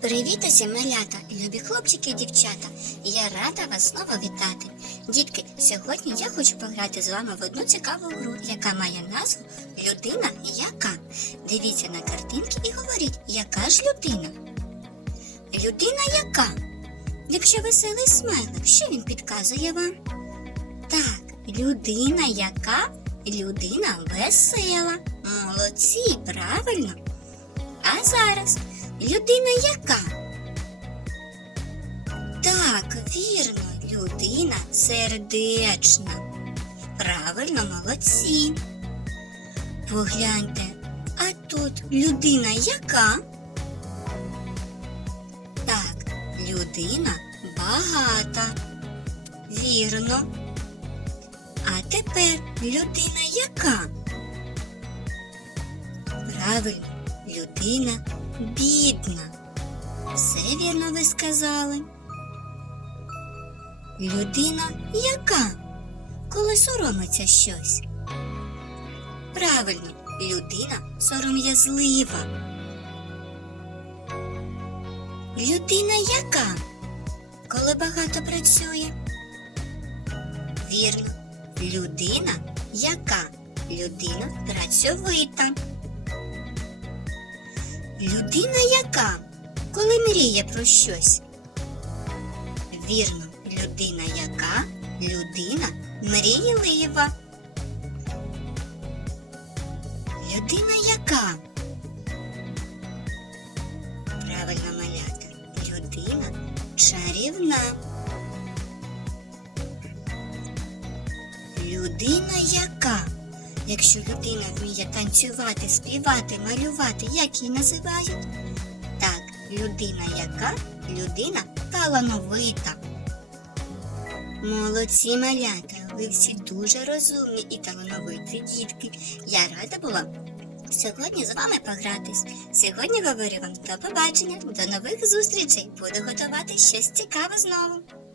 Привіт усім малята, любі хлопчики і дівчата. Я рада вас знову вітати. Дітки, сьогодні я хочу пограти з вами в одну цікаву гру, яка має назву Людина яка. Дивіться на картинки і говоріть, яка ж людина? Людина яка? Якщо веселий смайлик, що він підказує вам? Так, людина яка? Людина весела. Молодці, правильно. А зараз людина яка? Так, вірно, людина сердечна. Правильно, молодці. Погляньте, а тут людина яка? Так, людина багата. Вірно. А тепер людина яка? Правильно, людина бідна. Все вірно ви сказали. Людина яка? Коли соромиться щось. Правильно, людина сором'язлива. Людина яка? Коли багато працює. Вірно, людина яка? Людина працьовита. Людина яка? Коли мріє про щось. Вірно, людина яка? Людина мрійлива. Людина яка? Правильно малята. Людина чарівна. Людина яка? Якщо людина вміє танцювати, співати, малювати, як її називають? Так, людина яка? Людина талановита. Молодці малята, ви всі дуже розумні і талановиті дітки. Я рада була сьогодні з вами погратись. Сьогодні говорю вам до побачення, до нових зустрічей. Буду готувати щось цікаве знову.